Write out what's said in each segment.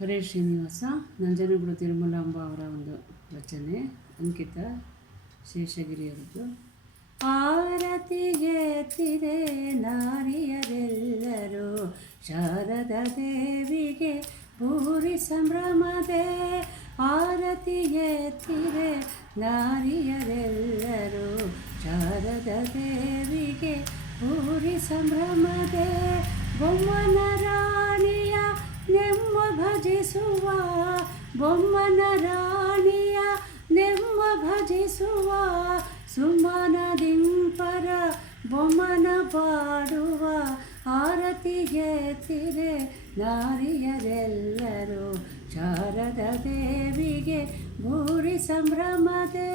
ಹರೇ ಶ್ರೀನಿವಾಸ ನಂಜನಗೂಡು ತಿರುಮಲಾಂಬ ಅವರ ಒಂದು ರಚನೆ. ಅಂಕಿತ ಶೇಷಗಿರಿಯವರದ್ದು. ಆರತಿಗೆ ಎತ್ತಿದೆ ನಾರಿಯರೆಲ್ಲರೂ ಶಾರದಾ ದೇವಿಗೆ ಭೂರಿ ಸಂಭ್ರಮದೆ. ಆರತಿಗೆ ಎತ್ತಿದೆ ನಾರಿಯರೆಲ್ಲರೂ ಶಾರದಾ ದೇವಿಗೆ ಭೂರಿ ಸಂಭ್ರಮದೆ. ಬೊಮ್ಮನ ರಾಣಿಯ ನೆಮ್ಮ ಭಜಿಸುವ, ಬೊಮ್ಮನ ರಾಣಿಯ ನೆಮ್ಮ ಭಜಿಸುವ, ಸುಮನದಿಂಪರ ಬೊಮ್ಮನ ಪಾಡುವ. ಆರತಿಗೆ ಎತ್ತಿರೆ ನಾರಿಯರೆಲ್ಲರೂ ಶಾರದಾ ದೇವಿಗೆ ಭೂರಿ ಸಂಭ್ರಮದೆ.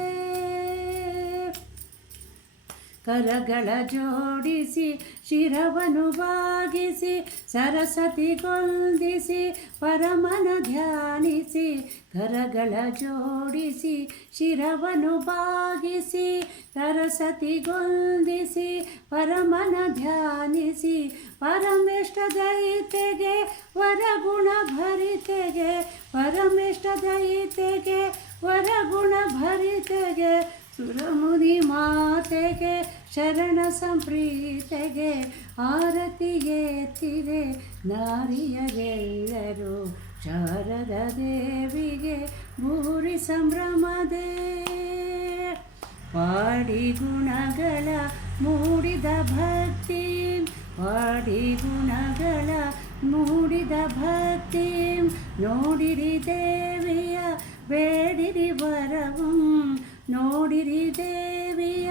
ಕರಗಳ ಜೋಡಿಸಿ ಶಿರವನ್ನು ಬಾಗಿಸಿ ಸರಸ್ವತಿಗೊಂದಿಸಿ ಪರಮನ ಧ್ಯಾನಿಸಿ. ಕರಗಳ ಜೋಡಿಸಿ ಶಿರವನ್ನು ಬಾಗಿಸಿ ಸರಸ್ವತಿಗೊಂದಿಸಿ ಪರಮನ ಧ್ಯಾನಿಸಿ. ಪರಮೇಷ್ಟ ದೈತೆಗೆ ವರಗುಣ ಭರಿತೆಗೆ, ಪರಮೇಷ್ಟ ದೈತೆಗೆ ವರಗುಣ ಭರಿತೆಗೆ. ಸುರಮುನಿ ಮಾತೆಗೆ ಶರಣ ಸಂಪ್ರೀತೆಗೆ. ಆರತಿಗೆ ಎತ್ತಿರೆ ನಾರಿಯರೆಲ್ಲರೂ ಶಾರದಾ ದೇವಿಗೆ ಭೂರಿ ಸಂಭ್ರಮದೆ. ಪಾಡಿ ಗುಣಗಳ ಮೂಡಿದ ಭಕ್ತಿ, ಪಾಡಿ ಗುಣಗಳ ಮೂಡಿದ ಭಕ್ತಿ. ನೋಡಿರಿ ದೇವಿಯ ಬೇಡಿರಿ ವರವು, ನೋಡಿರಿ ದೇವಿಯ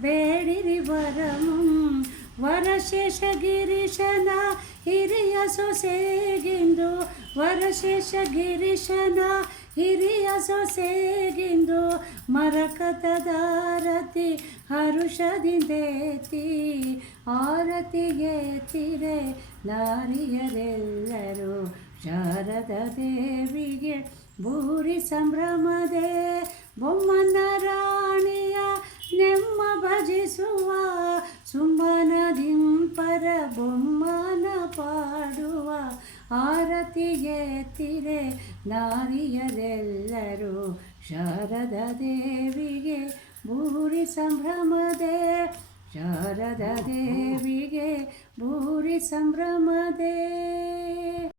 ಬೇಡಿರಿ ವರವು. ವರಶೇಷಗಿರೀಶನ ಹಿರಿಯ ಸೊಸೆಗಿಂದು, ವರಶೇಷಗಿರೀಶನ ಹಿರಿಯ ಸೊಸೆಗಿಂದು. ಮರಕತದಾರತಿ ಹರುಷದಿಂದೇತಿ. ಆರತಿಗೆ ಎತ್ತಿರೆ ನಾರಿಯರೆಲ್ಲರೂ ಶಾರದಾ ದೇವಿಗೆ ಭೂರಿ ಸಂಭ್ರಮದೆ. ಬೊಮ್ಮನ ರಾಣಿಯ ನೆಮ್ಮ ಭಜಿಸುವ, ಸುಮ್ಮನದಿಂಪರ ಬೊಮ್ಮನ ಪಾಡುವ. ಆರತಿಗೆ ಎತ್ತಿರೆ ನಾರಿಯರೆಲ್ಲರೂ ಶಾರದಾ ದೇವಿಗೆ ಭೂರಿ ಸಂಭ್ರಮದೆ. ಶಾರದಾ ದೇವಿಗೆ ಭೂರಿ ಸಂಭ್ರಮದೆ.